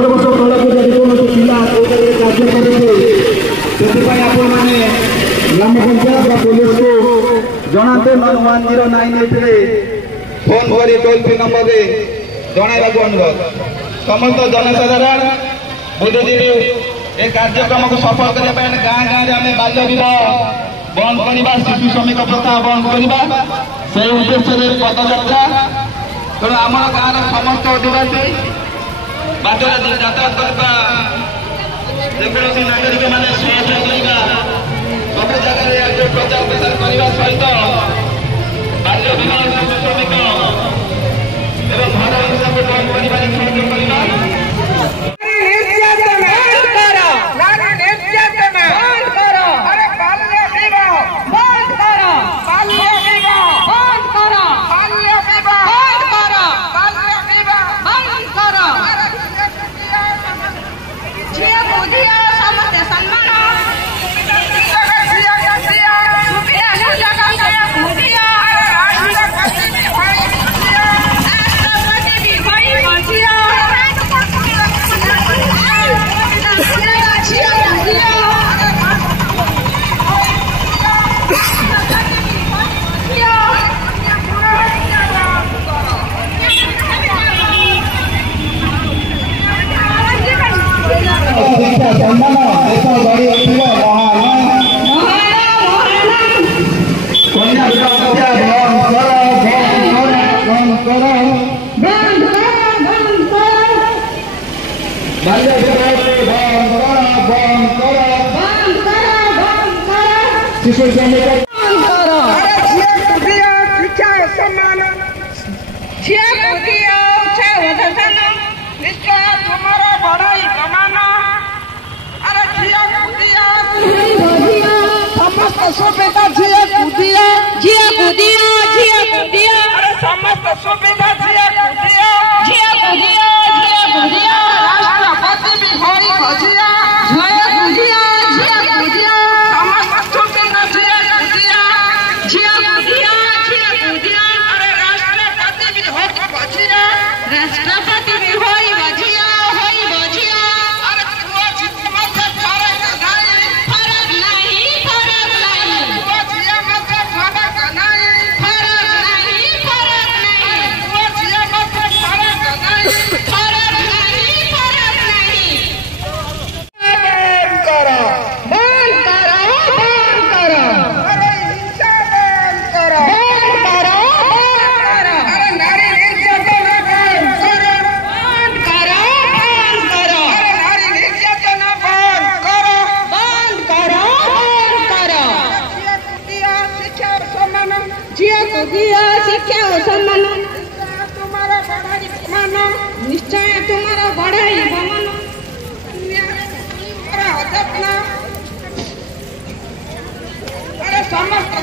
वर्ष तौक जब कौन पिला कार्य करेंगे आपने ग्राम पंचायत पुलिस को जनाते 1098 फोन कर टोल फ्री नंबर जनवाक अनुरोध। समस्त जनसाधारण बुद्धिजीवी ए कार्यक्रम को सफल करने गाँ गाँव आम बाल्य विवाह बंद करवा शिशु श्रमिक प्रथा बंद करवा से उद्देश्य पदयात्रा तेणु आम गाँव समस्त अधिवासी बाटर यातायात करवा जेकोसी नागरिक मैंने सहयोग करवा सब जगह प्रचार प्रसार करने सहित बाल्य विवाह शिशु श्रमिक एवं घर हिंसा को बंद करने सहयोग करवा। समस्त